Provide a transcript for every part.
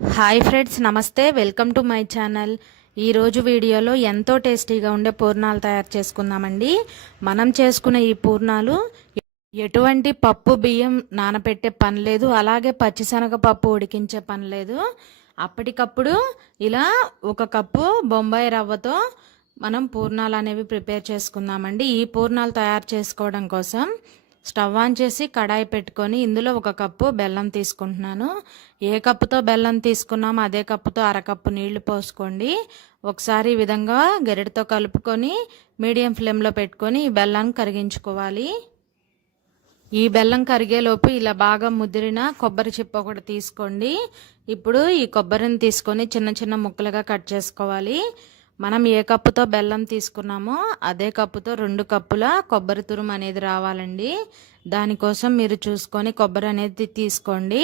Hi friends నమస్తే. Welcome to my channel. ఈరోజు వీడియోలో ఎంతో టేస్టీగా ఉండే పూర్ణాలు తయారు చేసుకుందామండి. మనం చేసుకునే ఈ పూర్ణాలు ఎటువంటి పప్పు బియ్యం నానబెట్టే పని లేదు అలాగే పచ్చిశనగ పప్పు ఉడికించే పని లేదు. అప్పటికప్పుడు ఇలా ఒక కప్పు బొంబాయి రవ్వతో మనం పూర్ణాలు అనేవి ప్రిపేర్ చేసుకుందామండి. ఈ పూర్ణాలు తయారు చేసుకోవడం కోసం స్టవ్ ఆన్ చేసి కడాయి పెట్టుకొని ఇందులో ఒక కప్పు బెల్లం తీసుకుంటున్నాను. ఏ కప్పుతో బెల్లం తీసుకున్నామో అదే కప్పుతో అరకప్పు నీళ్ళు పోసుకోండి. ఒకసారి ఈ విధంగా గరిటతో కలుపుకొని మీడియం ఫ్లేమ్లో పెట్టుకొని ఈ బెల్లాన్ని కరిగించుకోవాలి. ఈ బెల్లం కరిగేలోపు ఇలా బాగా ముదిరిన కొబ్బరి చిప్ప ఒకటి తీసుకోండి. ఇప్పుడు ఈ కొబ్బరిని తీసుకొని చిన్న చిన్న ముక్కలుగా కట్ చేసుకోవాలి. మనం ఏ కప్పుతో బెల్లం తీసుకున్నామో అదే కప్పుతో రెండు కప్పుల కొబ్బరి తురుము అనేది రావాలండి. దానికోసం మీరు చూసుకొని కొబ్బరి అనేది తీసుకోండి.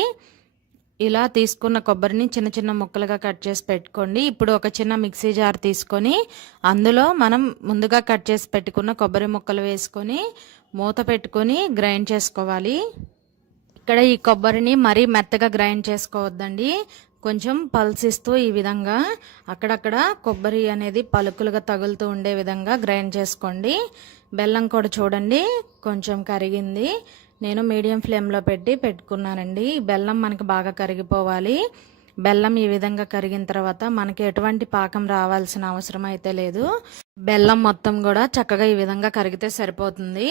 ఇలా తీసుకున్న కొబ్బరిని చిన్న చిన్న ముక్కలుగా కట్ చేసి పెట్టుకోండి. ఇప్పుడు ఒక చిన్న మిక్సీ జార్ తీసుకొని అందులో మనం ముందుగా కట్ చేసి పెట్టుకున్న కొబ్బరి ముక్కలు వేసుకొని మూత పెట్టుకొని గ్రైండ్ చేసుకోవాలి. ఇక్కడ ఈ కొబ్బరిని మరీ మెత్తగా గ్రైండ్ చేసుకోవద్దండి. కొంచెం పల్సిస్తూ ఈ విధంగా అక్కడక్కడ కొబ్బరి అనేది పలుకులుగా తగులుతూ ఉండే విధంగా గ్రైండ్ చేసుకోండి. బెల్లం కూడా చూడండి కొంచెం కరిగింది. నేను మీడియం ఫ్లేమ్లో పెట్టి పెట్టుకున్నానండి. బెల్లం మనకి బాగా కరిగిపోవాలి. బెల్లం ఈ విధంగా కరిగిన తర్వాత మనకి ఎటువంటి పాకం రావాల్సిన అవసరం అయితే లేదు. బెల్లం మొత్తం కూడా చక్కగా ఈ విధంగా కరిగితే సరిపోతుంది.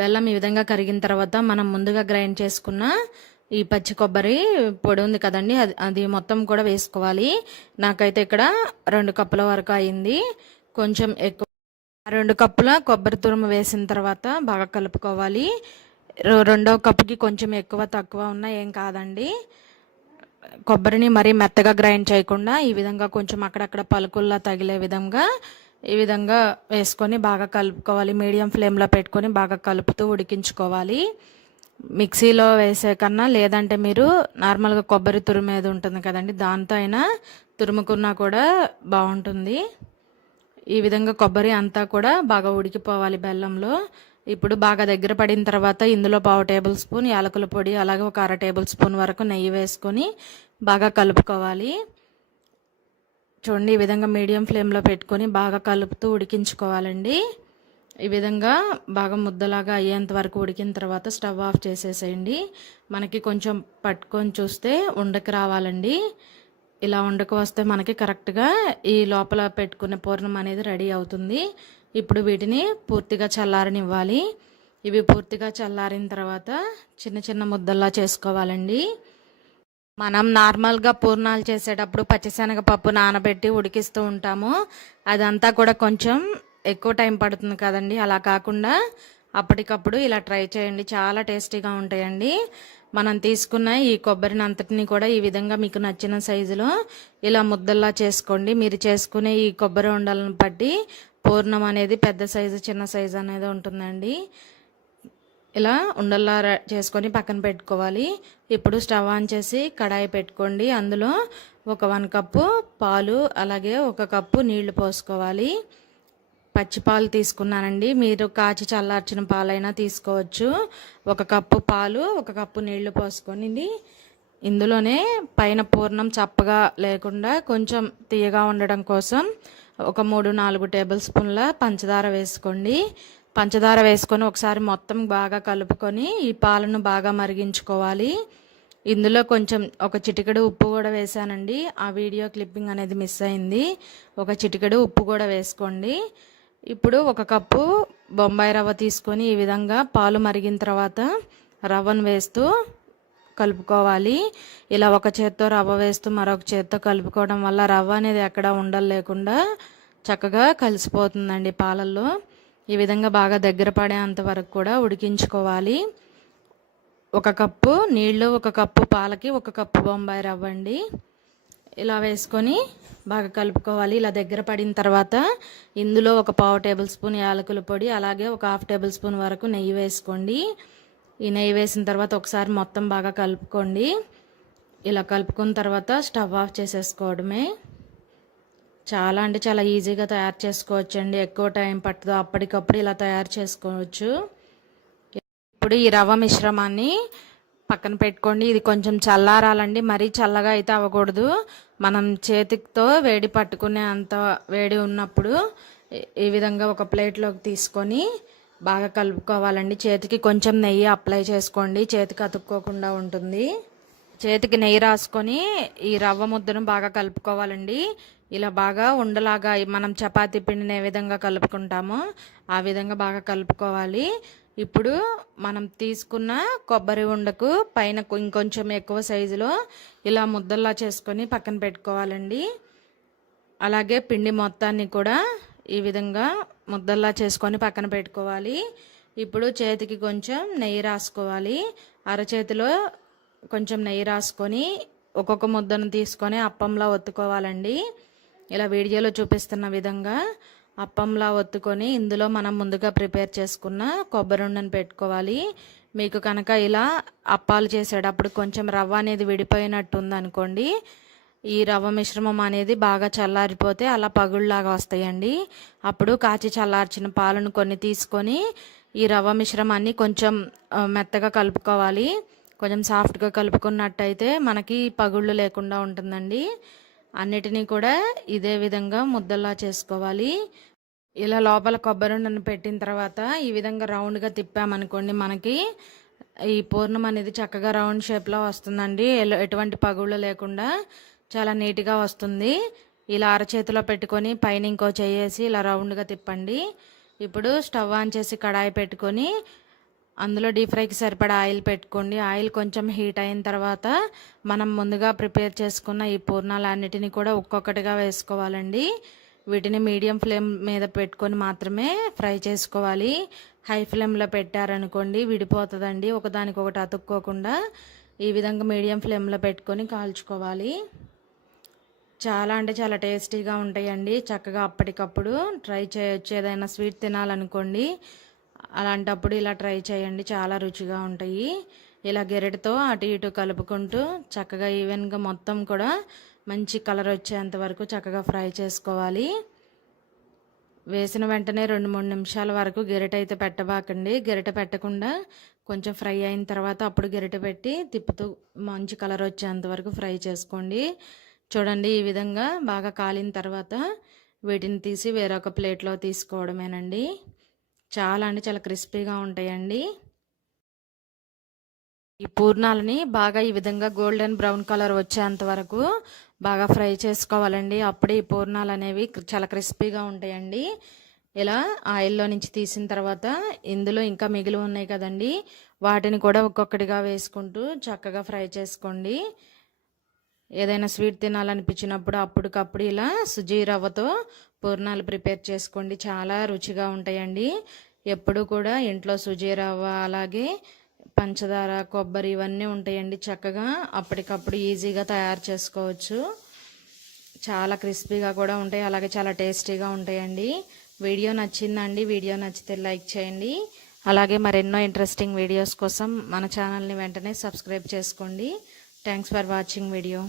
బెల్లం ఈ విధంగా కరిగిన తర్వాత మనం ముందుగా గ్రైండ్ చేసుకున్న ఈ పచ్చి కొబ్బరి పొడి ఉంది కదండి అది అది మొత్తం కూడా వేసుకోవాలి. నాకైతే ఇక్కడ రెండు కప్పుల వరకు అయింది. కొంచెం ఎక్కువ రెండు కప్పుల కొబ్బరి తురుము వేసిన తర్వాత బాగా కలుపుకోవాలి. రెండవ కప్పుకి కొంచెం ఎక్కువ తక్కువ ఉన్నా ఏం కాదండి. కొబ్బరిని మరీ మెత్తగా గ్రైండ్ చేయకుండా ఈ విధంగా కొంచెం అక్కడక్కడ పలుకుల్లా తగిలే విధంగా ఈ విధంగా వేసుకొని బాగా కలుపుకోవాలి. మీడియం ఫ్లేమ్లో పెట్టుకొని బాగా కలుపుతూ ఉడికించుకోవాలి. మిక్సీలో వేసే కన్నా లేదంటే మీరు నార్మల్గా కొబ్బరి తురుమేది ఉంటుంది కదండి దాంతో అయినా తురుముకున్నా కూడా బాగుంటుంది. ఈ విధంగా కొబ్బరి అంతా కూడా బాగా ఉడికిపోవాలి బెల్లంలో. ఇప్పుడు బాగా దగ్గర పడిన తర్వాత ఇందులో పావు టేబుల్ స్పూన్ యాలకుల పొడి అలాగే ఒక అర టేబుల్ స్పూన్ వరకు నెయ్యి వేసుకొని బాగా కలుపుకోవాలి. చూడండి ఈ విధంగా మీడియం ఫ్లేమ్లో పెట్టుకొని బాగా కలుపుతూ ఉడికించుకోవాలండి. ఈ విధంగా బాగా ముద్దలాగా అయ్యేంత వరకు ఉడికిన తర్వాత స్టవ్ ఆఫ్ చేసేసేయండి. మనకి కొంచెం పట్టుకొని చూస్తే ఉండకి రావాలండి. ఇలా ఉండకు వస్తే మనకి కరెక్ట్గా ఈ లోపల పెట్టుకునే పూర్ణం అనేది రెడీ అవుతుంది. ఇప్పుడు వీటిని పూర్తిగా చల్లారనివ్వాలి. ఇవి పూర్తిగా చల్లారిన తర్వాత చిన్న చిన్న ముద్దల్లా చేసుకోవాలండి. మనం నార్మల్గా పూర్ణాలు చేసేటప్పుడు పచ్చిశనగపప్పు నానబెట్టి ఉడికిస్తూ ఉంటాము. అదంతా కూడా కొంచెం ఎక్కువ టైం పడుతుంది కదండి. అలా కాకుండా అప్పటికప్పుడు ఇలా ట్రై చేయండి. చాలా టేస్టీగా ఉంటాయండి. మనం తీసుకున్న ఈ కొబ్బరిని అంతటిని కూడా ఈ విధంగా మీకు నచ్చిన సైజులో ఇలా ముద్దల్లా చేసుకోండి. మీరు చేసుకునే ఈ కొబ్బరి ఉండలను బట్టి పూర్ణం అనేది పెద్ద సైజు చిన్న సైజు అనేది ఉంటుందండి. ఇలా ఉండల్లా చేసుకొని పక్కన పెట్టుకోవాలి. ఇప్పుడు స్టవ్ ఆన్ చేసి కడాయి పెట్టుకోండి. అందులో ఒక వన్ కప్పు పాలు అలాగే ఒక కప్పు నీళ్ళు పోసుకోవాలి. పచ్చి పాలు తీసుకున్నానండి. మీరు కాచి చల్లార్చిన పాలైనా తీసుకోవచ్చు. ఒక కప్పు పాలు ఒక కప్పు నీళ్ళు పోసుకొని ఇందులోనే పైన పూర్ణం చప్పగా లేకుండా కొంచెం తీయగా ఉండడం కోసం ఒక మూడు నాలుగు టేబుల్ స్పూన్ల పంచదార వేసుకోండి. పంచదార వేసుకొని ఒకసారి మొత్తం బాగా కలుపుకొని ఈ పాలను బాగా మరిగించుకోవాలి. ఇందులో కొంచెం ఒక చిటికెడు ఉప్పు కూడా వేసానండి ఆ వీడియో క్లిప్పింగ్ అనేది మిస్ అయింది. ఒక చిటికెడు ఉప్పు కూడా వేసుకోండి. ఇప్పుడు ఒక కప్పు బొంబాయి రవ్వ తీసుకొని ఈ విధంగా పాలు మరిగిన తర్వాత రవ్వను వేస్తూ కలుపుకోవాలి. ఇలా ఒక చేత్తో రవ్వ వేస్తూ మరొక చేత్తో కలుపుకోవడం వల్ల రవ్వ అనేది ఎక్కడ ఉండలేకుండా చక్కగా కలిసిపోతుందండి పాలల్లో. ఈ విధంగా బాగా దగ్గర పడేంత వరకు కూడా ఉడికించుకోవాలి. ఒక కప్పు నీళ్ళు ఒక కప్పు పాలకి ఒక కప్పు బొంబాయి రవ్వండి ఇలా వేసుకొని బాగా కలుపుకోవాలి. ఇలా దగ్గర పడిన తర్వాత ఇందులో ఒక పావు టేబుల్ స్పూన్ యాలకుల పొడి అలాగే ఒక హాఫ్ టేబుల్ స్పూన్ వరకు నెయ్యి వేసుకోండి. ఈ నెయ్యి వేసిన తర్వాత ఒకసారి మొత్తం బాగా కలుపుకోండి. ఇలా కలుపుకున్న తర్వాత స్టవ్ ఆఫ్ చేసేసుకోవడమే. చాలా అంటే చాలా ఈజీగా తయారు చేసుకోవచ్చు అండి ఎక్కువ టైం పట్టదు. అప్పటికప్పుడు ఇలా తయారు చేసుకోవచ్చు. ఇప్పుడు ఈ రవ్వ మిశ్రమాన్ని పక్కన పెట్టుకోండి. ఇది కొంచెం చల్లారాలండి. మరీ చల్లగా అయితే అవ్వకూడదు. మనం చేతితో వేడి పట్టుకునే అంత వేడి ఉన్నప్పుడు ఈ- విధంగా ఒక ప్లేట్లోకి తీసుకొని బాగా కలుపుకోవాలండి. చేతికి కొంచెం నెయ్యి అప్లై చేసుకోండి. చేతికి అతుక్కోకుండా ఉంటుంది. చేతికి నెయ్యి రాసుకొని ఈ రవ్వ ముద్దను బాగా కలుపుకోవాలండి. ఇలా బాగా ఉండలాగా మనం చపాతీ పిండిని ఏ విధంగా కలుపుకుంటామో ఆ విధంగా బాగా కలుపుకోవాలి. ఇప్పుడు మనం తీసుకున్న కొబ్బరి ఉండకు పైన ఇంకొంచెం ఎక్కువ సైజులో ఇలా ముద్దల్లా చేసుకొని పక్కన పెట్టుకోవాలండి. అలాగే పిండి మొత్తాన్ని కూడా ఈ విధంగా ముద్దల్లా చేసుకొని పక్కన పెట్టుకోవాలి. ఇప్పుడు చేతికి కొంచెం నెయ్యి రాసుకోవాలి. అరచేతిలో కొంచెం నెయ్యి రాసుకొని ఒక్కొక్క ముద్దను తీసుకొని అప్పంలా ఒత్తుకోవాలండి. ఇలా వీడియోలో చూపిస్తున్న విధంగా అప్పంలా ఒత్తుకొని ఇందులో మనం ముందుగా ప్రిపేర్ చేసుకున్న కొబ్బరి ఉండను పెట్టుకోవాలి. మీకు కనుక ఇలా అప్పాలు చేసేటప్పుడు కొంచెం రవ్వ అనేది విడిపోయినట్టు ఉందనుకోండి ఈ రవ్వ మిశ్రమం అనేది బాగా చల్లారిపోతే అలా పగుళ్ళలాగా వస్తాయండి. అప్పుడు కాచి చల్లార్చిన పాలను కొన్ని తీసుకొని ఈ రవ్వ మిశ్రమాన్ని కొంచెం మెత్తగా కలుపుకోవాలి. కొంచెం సాఫ్ట్గా కలుపుకున్నట్టయితే మనకి పగుళ్ళు లేకుండా ఉంటుందండి. అన్నిటినీ కూడా ఇదే విధంగా ముద్దల్లా చేసుకోవాలి. ఇలా లోపల కొబ్బరి ఉండను పెట్టిన తర్వాత ఈ విధంగా రౌండ్గా తిప్పామనుకోండి మనకి ఈ పూర్ణం అనేది చక్కగా రౌండ్ షేప్లో వస్తుందండి. ఎటువంటి పగుళ్ళు లేకుండా చాలా నీట్గా వస్తుంది. ఇలా అరచేతిలో పెట్టుకొని పైన ఇంకో చేసి ఇలా రౌండ్గా తిప్పండి. ఇప్పుడు స్టవ్ ఆన్ చేసి కడాయి పెట్టుకొని అందులో డీప్ ఫ్రైకి సరిపడా ఆయిల్ పెట్టుకోండి. ఆయిల్ కొంచెం హీట్ అయిన తర్వాత మనం ముందుగా ప్రిపేర్ చేసుకున్న ఈ పూర్ణాలన్నిటినీ కూడా ఒక్కొక్కటిగా వేసుకోవాలండి. వీటిని మీడియం ఫ్లేమ్ మీద పెట్టుకొని మాత్రమే ఫ్రై చేసుకోవాలి. హై ఫ్లేమ్లో పెట్టారనుకోండి విడిపోతుందండి. ఒకదానికొకటి అతుక్కోకుండా ఈ విధంగా మీడియం ఫ్లేమ్లో పెట్టుకొని కాల్చుకోవాలి. చాలా అంటే చాలా టేస్టీగా ఉంటాయండి. చక్కగా అప్పటికప్పుడు ట్రై చేయొచ్చు ఏదైనా స్వీట్ తినాలనుకోండి అలాంటప్పుడు ఇలా ట్రై చేయండి. చాలా రుచిగా ఉంటాయి. ఇలా గెరటితో అటు ఇటు కలుపుకుంటూ చక్కగా ఈవెన్గా మొత్తం కూడా మంచి కలర్ వచ్చేంత వరకు చక్కగా ఫ్రై చేసుకోవాలి. వేసిన వెంటనే రెండు మూడు నిమిషాల వరకు గెరిట అయితే పెట్టబాకండి. గెరిట పెట్టకుండా కొంచెం ఫ్రై అయిన తర్వాత అప్పుడు గెరిట పెట్టి తిప్పుతూ మంచి కలర్ వచ్చేంత వరకు ఫ్రై చేసుకోండి. చూడండి ఈ విధంగా బాగా కాలిన తర్వాత వీటిని తీసి వేరొక ప్లేట్లో తీసుకోవడమేనండి. చాలా అంటే చాలా క్రిస్పీగా ఉంటాయండి. ఈ పూర్ణాలని బాగా ఈ విధంగా గోల్డెన్ బ్రౌన్ కలర్ వచ్చేంత వరకు బాగా ఫ్రై చేసుకోవాలండి. అప్పుడే ఈ పూర్ణాలు అనేవి చాలా క్రిస్పీగా ఉంటాయండి. ఇలా ఆయిల్లో నుంచి తీసిన తర్వాత ఇందులో ఇంకా మిగిలి ఉన్నాయి కదండి. వాటిని కూడా ఒక్కొక్కటిగా వేసుకుంటూ చక్కగా ఫ్రై చేసుకోండి. ఏదైనా స్వీట్ తినాలనిపించినప్పుడు అప్పటికప్పుడు ఇలా సుజీ రవ్వతో పూర్ణాలు ప్రిపేర్ చేసుకోండి. చాలా రుచిగా ఉంటాయండి. ఎప్పుడు కూడా ఇంట్లో సుజీ రవ్వ అలాగే పంచదార కొబ్బరి ఇవన్నీ ఉంటాయండి చక్కగా. అప్పటికప్పుడు ఈజీగా తయారు చేసుకోవచ్చు. చాలా క్రిస్పీగా కూడా ఉంటాయి. అలాగే చాలా టేస్టీగా ఉంటాయండి. వీడియో నచ్చిందండి. వీడియో నచ్చితే లైక్ చేయండి. అలాగే మరెన్నో ఇంట్రెస్టింగ్ వీడియోస్ కోసం మన ఛానల్ని వెంటనే సబ్స్క్రైబ్ చేసుకోండి. Thanks for watching video